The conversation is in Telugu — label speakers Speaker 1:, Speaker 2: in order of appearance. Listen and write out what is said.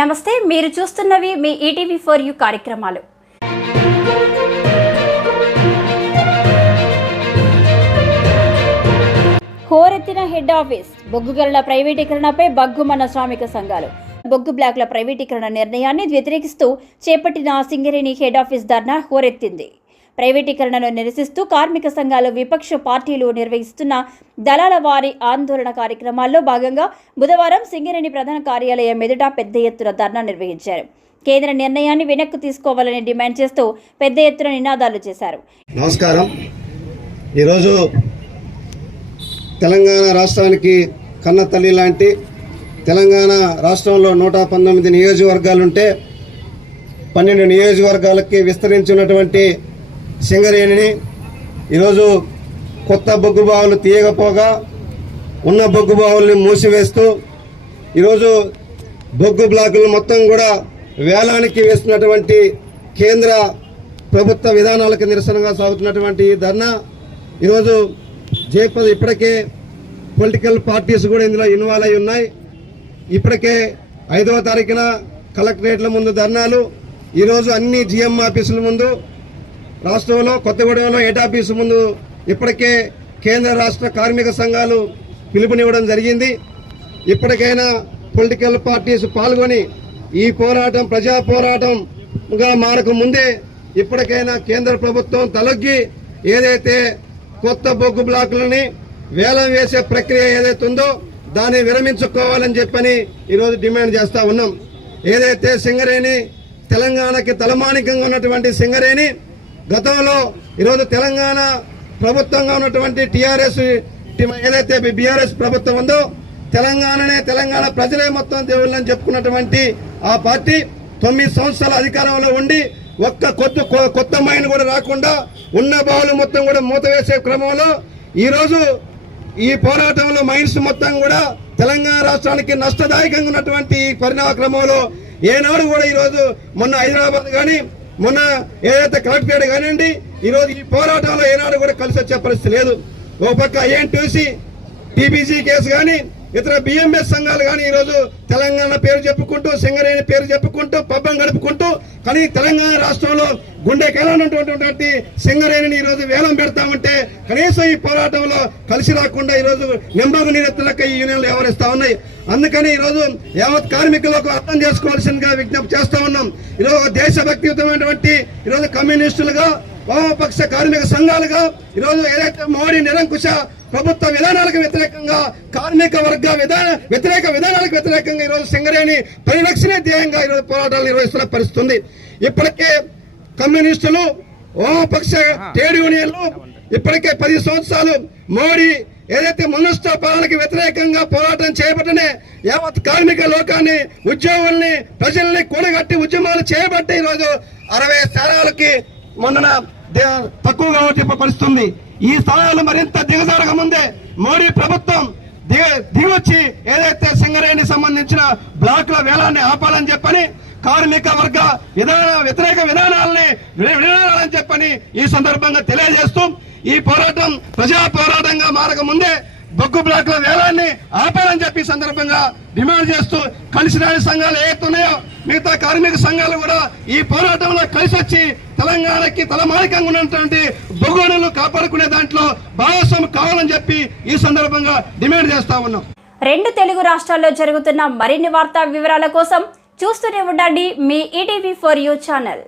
Speaker 1: నమస్తే మీరు చూస్తున్నవి మీ ఈటీవీ ఫోర్ యూ కార్యక్రమాలు. హోరెత్తిన హెడ్ ఆఫీస్ బొగ్గు ప్రైవేటీకరణపై బగ్గుమన్న శ్రామిక సంఘాలు. బొగ్గు బ్లాక్ల ప్రైవేటీకరణ నిర్ణయాన్ని వ్యతిరేకిస్తూ చేపట్టిన సింగరేణి హెడ్ ఆఫీస్ ధర్నా హోరెత్తింది. ప్రైవేటీకరణను నిరసిస్తూ కార్మిక సంఘాలు విపక్ష పార్టీలు నిర్వహిస్తున్న దళాల వారి ఆందోళన కార్యక్రమాల్లో భాగంగా బుధవారం సింగరేణి ప్రధాన కార్యాలయం ఎదుట పెద్ద ఎత్తున ధర్నా నిర్వహించారు. కేంద్ర నిర్ణయాన్ని వెనక్కు తీసుకోవాలని డిమాండ్ చేస్తూ పెద్ద ఎత్తున నినాదాలు చేశారు.
Speaker 2: నమస్కారం. ఈరోజు తెలంగాణ రాష్ట్రానికి కన్న తల్లి లాంటి తెలంగాణ రాష్ట్రంలో నూట పంతొమ్మిది నియోజకవర్గాలుంటే పన్నెండు నియోజకవర్గాలకి విస్తరించినటువంటి సింగరేణిని ఈరోజు కొత్త బొగ్గు బావులు తీయకపోగా ఉన్న బొగ్గు బావుల్ని మూసివేస్తూ ఈరోజు బొగ్గు బ్లాకులు మొత్తం కూడా వేలానికి వేస్తున్నటువంటి కేంద్ర ప్రభుత్వ విధానాలకు నిరసనగా సాగుతున్నటువంటి ఈ ధర్నా ఈరోజు జయపద ఇప్పటికే పొలిటికల్ పార్టీస్ కూడా ఇందులో ఇన్వాల్వ్ అయి ఉన్నాయి. ఇప్పటికే ఐదవ తారీఖున కలెక్టరేట్ల ముందు ధర్నాలు ఈరోజు అన్ని జిఎం ఆఫీసుల ముందు రాష్ట్రంలో కొత్తగూడెంలో హెడ్ ఆఫీసు ముందు ఇప్పటికే కేంద్ర రాష్ట్ర కార్మిక సంఘాలు పిలుపునివ్వడం జరిగింది. ఇప్పటికైనా పొలిటికల్ పార్టీస్ పాల్గొని ఈ పోరాటం ప్రజా పోరాటంగా మారక ముందే ఇప్పటికైనా కేంద్ర ప్రభుత్వం తలొగ్గి ఏదైతే కొత్త బొగ్గు బ్లాకులని వేలం వేసే ప్రక్రియ ఏదైతే ఉందో దాన్ని విరమించుకోవాలని చెప్పని ఈరోజు డిమాండ్ చేస్తూ ఉన్నాం. ఏదైతే సింగరేణి తెలంగాణకి తలమానికంగా ఉన్నటువంటి సింగరేణి గతంలో ఈరోజు తెలంగాణ ప్రభుత్వంగా ఉన్నటువంటి టిఆర్ఎస్ ఏదైతే బీఆర్ఎస్ ప్రభుత్వం ఉందో తెలంగాణనే తెలంగాణ ప్రజలే మొత్తం దేవుళ్ళని చెప్పుకున్నటువంటి ఆ పార్టీ తొమ్మిది సంవత్సరాల అధికారంలో ఉండి ఒక్క కొత్త కొత్త మైన్ కూడా రాకుండా ఉన్న బావులు మొత్తం కూడా మూతవేసే క్రమంలో ఈరోజు ఈ పోరాటంలో మైన్స్ మొత్తం కూడా తెలంగాణ రాష్ట్రానికి నష్టదాయకంగా ఉన్నటువంటి ఈ పరిణామ క్రమంలో ఏనాడు కూడా ఈరోజు మొన్న హైదరాబాద్ కానీ మొన్న ఏదైతే కలెక్టరేట్ కానివ్వండి ఈరోజు ఈ పోరాటంలో ఏనాడు కూడా కలిసి వచ్చే పరిస్థితి లేదు. ఓ పక్క ఐఎన్టీసీ టీబీసీ కేసు కానీ ఇతర బిఎంఎస్ సంఘాలు కానీ ఈరోజు తెలంగాణ పేరు చెప్పుకుంటూ సింగరేణి పేరు చెప్పుకుంటూ పబ్బం గడుపుకుంటూ కానీ తెలంగాణ రాష్ట్రంలో గుండెకెళ్ళనటువంటి సింగరేణిని ఈరోజు వేలం పెడతామంటే కనీసం ఈ పోరాటంలో కలిసి రాకుండా ఈరోజు నింబాగు నీరెత్తులక ఈ యూనియన్లు వ్యవహరిస్తా ఉన్నాయి. అందుకని ఈరోజు యావత్ కార్మికులకు అర్థం చేసుకోవాల్సిందిగా విజ్ఞప్తి చేస్తా ఉన్నాం. ఈరోజు దేశభక్తియుతమైనటువంటి ఈరోజు కమ్యూనిస్టులుగా వామపక్ష కార్మిక సంఘాలుగా ఈరోజు ఏదైతే మోడీ నిరంకుశ ప్రభుత్వ విధానాలకు వ్యతిరేకంగా కార్మిక వర్గ విధాన వ్యతిరేక విధానాలకు వ్యతిరేకంగా ఈరోజు సింగరేణి పరిరక్షణ ధ్యేయంగా ఈరోజు పోరాటాలు నిర్వహిస్తున్న పరిస్థితుంది ఇప్పటికే కమ్యూనిస్టులు వామపక్ష ట్రేడ్ యూనియన్లు ఇప్పటికే పది సంవత్సరాలు మోడీ ఏదైతే మునుష్ట పాలనకి వ్యతిరేకంగా పోరాటం చేపట్టనే యావత్ కార్మిక లోకాన్ని ఉద్యోగుల్ని ప్రజల్ని కూడగట్టి ఉద్యమాలు చేయబట్టి ఈరోజు అరవై స్థానాలకి మొన్న తక్కువగా పరిస్థితుంది ఈ స్థానాలు మరింత దిగజారక ముందే మోడీ ప్రభుత్వం దిగ దిగొచ్చి ఏదైతే సింగరేణి సంబంధించిన బ్లాకుల వేలాన్ని ఆపాలని చెప్పని కార్మిక వర్గ విధాన వ్యతిరేక విధానాలని వి- విధానాలని చెప్పని ఈ సందర్భంగా తెలియజేస్తూ ఈ పోరాటం ప్రజా పోరాటంగా మారక ముందే బొగ్గు బ్లాక్ల వేలాన్ని ఆపాలని చెప్పి సందర్భంగా డిమాండ్ చేస్తూ కలిసి రాని సంఘాలు ఏవైతే మిగతా కార్మిక సంఘాలు కూడా ఈ పోరాటంలో కలిసి వచ్చి తెలంగాణకి తలమానికంగా ఉన్నటువంటి బొగ్గులను కాపాడుకునే దాంట్లో భాగస్వామి కావాలని చెప్పి ఈ సందర్భంగా డిమాండ్ చేస్తా ఉన్నాం.
Speaker 1: రెండు తెలుగు రాష్ట్రాల్లో జరుగుతున్న మరిన్ని వార్తా వివరాల కోసం చూస్తూనే ఉండండి మీ ఈటీవీ ఫర్ యూ ఛానల్